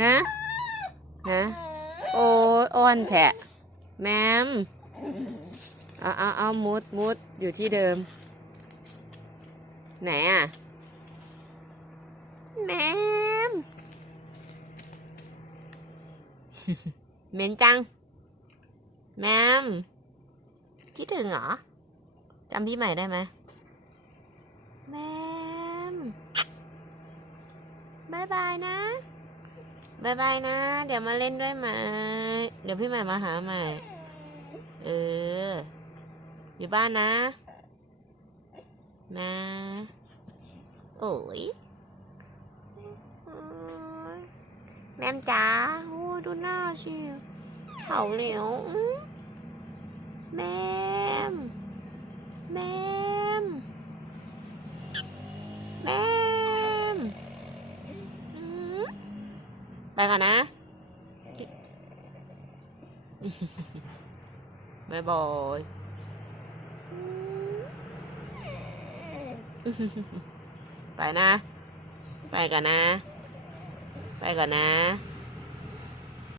ฮะฮะโอ้อ้อนแทะแมมเอาเอาเอามุดมุดอยู่ที่เดิม ไหนอะ แมมเหม็นจัง แมมคิดถึงเหรอจำพี่ใหม่ได้ไหมแมมบายบายนะ บายบายนะ เดี๋ยวมาเล่นด้วยไหมเดี๋ยวพี่ใหม่มาหาใหม่ เออ อยู่บ้านนะ นะ โอ้ยแมมจ๋าโอ้ยดูหน้าสิเขาเหลวแมมแมม ไปก่อนนะบายบายไปนะ ไปก่อนนะ ไปก่อนนะ